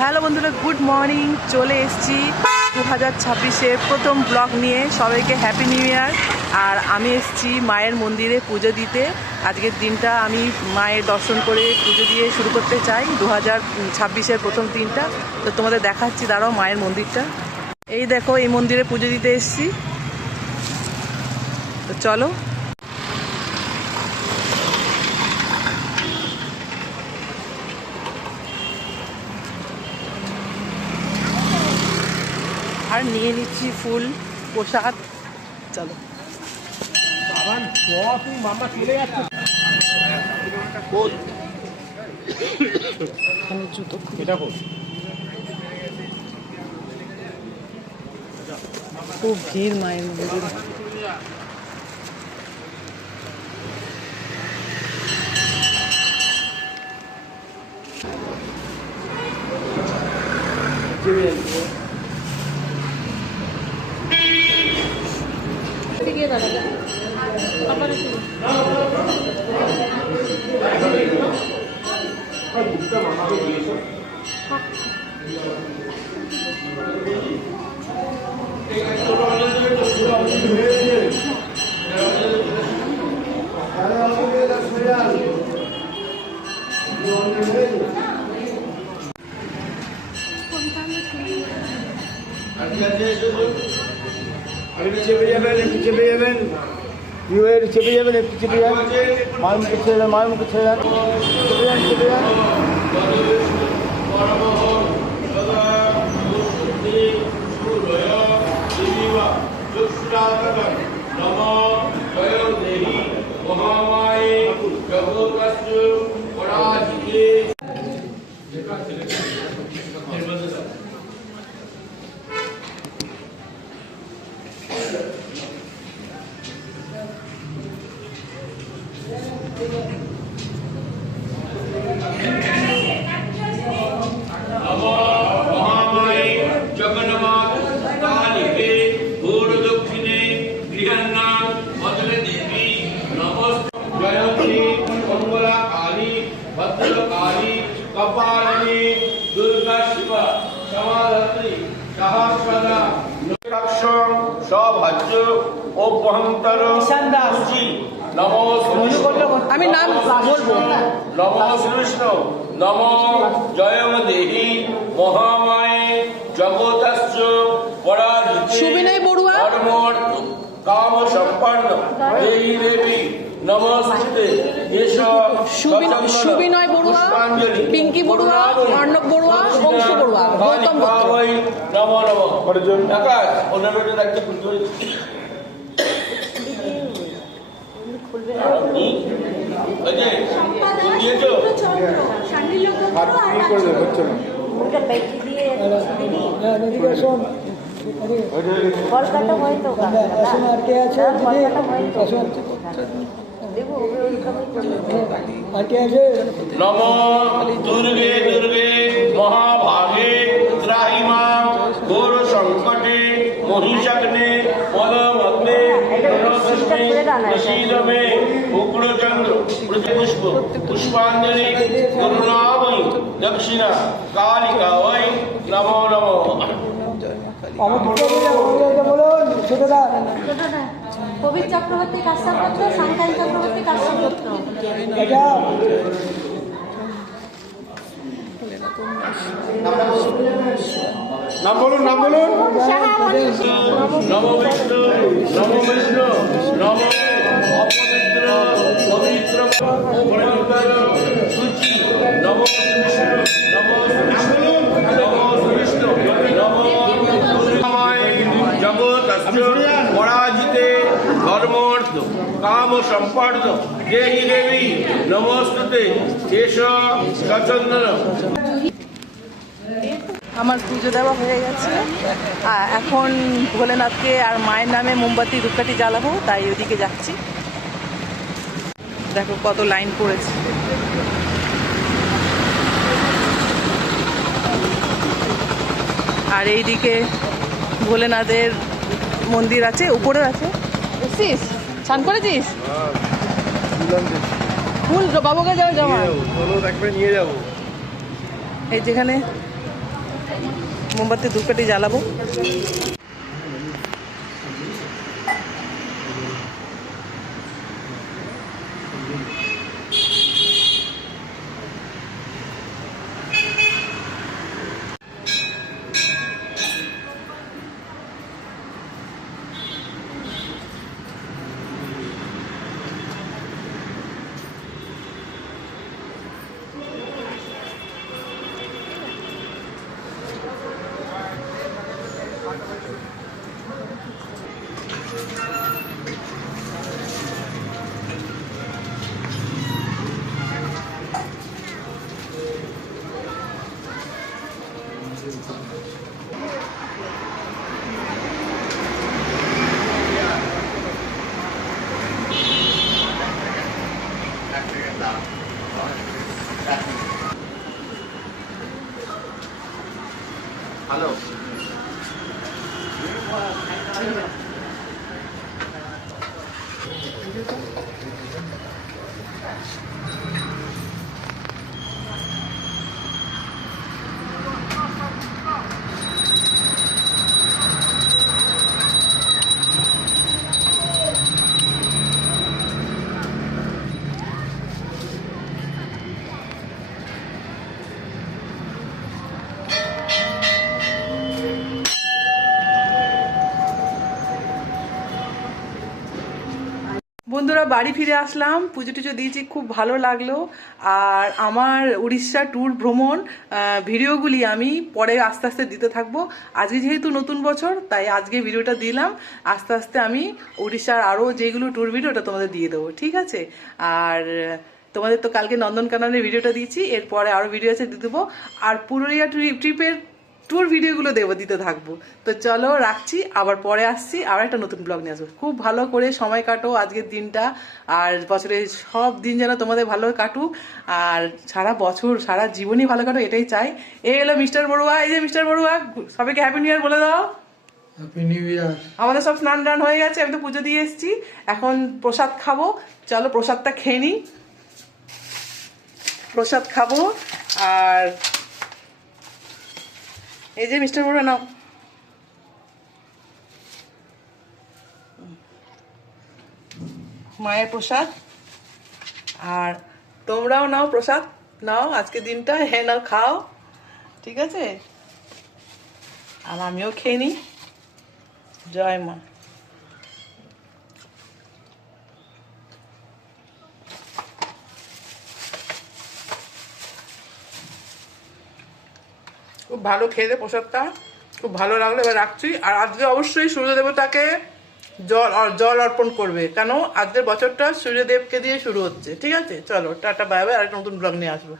Hello বন্ধুরা, good morning. চলে এসেছি 2026-এর প্রথম ব্লগ নিয়ে। সবাইকে হ্যাপি নিউ ইয়ার। আর আমি এসেছি মায়ের মন্দিরে পুজো দিতে। আজকের দিনটা আমি মায়ের দর্শন করে পুজো দিয়ে শুরু করতে চাই 2026-এর প্রথম দিনটা। তো তোমাদের দেখাচ্ছি, দাঁড়াও মায়ের মন্দিরটা। এই দেখো, এই মন্দিরে পুজো দিতে এসেছি। তো চলো। আর নিয়ে নিচ্ছি ফুল প্রসাদ। চলো। জুতো খুব ভিড় মায়ের মন্দিরে। চেপে যাবেন, চেপে যান, মার মুখে ছেড়ে যান, মার মুখে ছেড়ে যান, চেপে যান। আমি নাম বলবো। নম শ্রীকৃষ্ণ, নম জয় দেহি মহামায়ে জগতস্য পরাজিতে সুবিনয় বড়ুয়া, কাম সম্পন্ন দেহি দেবী নমস্তে। সুবিনয় বড়ুয়া, পিঙ্কি বড়ুয়া, অর্ণব বড়ুয়া, বংশ বড়ুয়া, গৌতম নম নম। আকাশ অন্যান্য ডাক্তার কলকাতা হয়তো নম দুর্গে দুর্গে মহাভাগে ত্রাহি মাং ঘোর সংকটে মহিষাগ্নে মদমগ্নে প্রসীদমে উগ্রচন্দ্র পুষ্প পুষ্পাঞ্জলি করুণাময়ী দক্ষিণা কালিকা বৈ নমো নমো। কবির চক্রবর্তী কাশ্যপত্র, সাংখ্যায়ন চক্রবর্তী কাশ্যপত্র। নাম বলুন, নাম বলুন। নম বিষ্ণু, নম বিষ্ণু, নম অপবিত্র পবিত্র সূচি, নম বিষ্ণু, নম বিষ্ণু, নম বিষ্ণু, নম জগৎ পরাজিতে ধর্মার্থ কাম সম্পন্ন দেহি দেবী নমস্তুতে। শেষ সচন্দন। আমার পুজো দেওয়া হয়ে গেছে। এখন ভোলেনাথকে আর মায়ের নামে মোমবাতি ধূপকাঠি জ্বালাবো, তাই ওদিকে যাচ্ছি। দেখো কত লাইন পড়েছে। আর এইদিকে ভোলেনাথের মন্দির আছে, উপরে আছে। এসছিস, স্নান করেছিস? ফুল বাবুকে যাও জমা নিয়ে যাবো। এই যেখানে মোমবাতি ধূপকাঠি জ্বালাবো। হ্যালো বন্ধুরা বাড়ি ফিরে আসলাম, পুজো টুজো দিয়েছি, খুব ভালো লাগলো। আর আমার উড়িষ্যা ট্যুর ভ্রমণ ভিডিওগুলি আমি পরে আস্তে আস্তে দিতে থাকবো। আজকে যেহেতু নতুন বছর, তাই আজকে ভিডিওটা দিলাম। আস্তে আস্তে আমি উড়িষ্যার আরও যেগুলো ট্যুর ভিডিও ওটা তোমাদের দিয়ে দেবো, ঠিক আছে? আর তোমাদের তো কালকে নন্দনকাননের ভিডিওটা দিয়েছি, এরপরে আরও ভিডিও আছে দিয়ে দেবো। আর পুরুলিয়া ট্রিপের ট্যুর ভিডিওগুলো দিতে থাকবো। তো চলো রাখছি, আবার পরে আসছি, আবার একটা নতুন ব্লগ নিয়ে আসবো। খুব ভালো করে সময় কাটো আজকের দিনটা, আর বছরের সব দিন যেন তোমাদের ভালো কাটুক, আর সারা বছর সারা জীবনই ভালো কাটুক, এটাই চাই। এই এলো মিস্টার বড়ুয়া, এই যে মিস্টার বড়ুয়া, সবাইকে হ্যাপি নিউ ইয়ার বলে দাও। Happy new year. আমাদের সব স্নান টান হয়ে গেছে, আমি তো পুজো দিয়ে এসেছি, এখন প্রসাদ খাবো। চলো প্রসাদটা খেয়ে নিই, প্রসাদ খাবো। আর এই যে মিস্টার বড়ুয়া নাও, মায়ের প্রসাদ। আর তোমরাও নাও প্রসাদ, নাও আজকে দিনটা, হ্যাঁ নাও, খাও, ঠিক আছে? আর আমিও খেয়ে নিই। জয় মা। খুব ভালো খেয়ে প্রসাদটা, খুব ভালো লাগলো। এবার রাখছি। আর আজকে অবশ্যই সূর্য দেবতাকে জল অর্পণ করবে, কেন আজকের বছরটা সূর্যদেবকে দিয়ে শুরু হচ্ছে, ঠিক আছে? চলো টাটা, বাই বাই, আর একটা নতুন ব্লগ নিয়ে আসবো।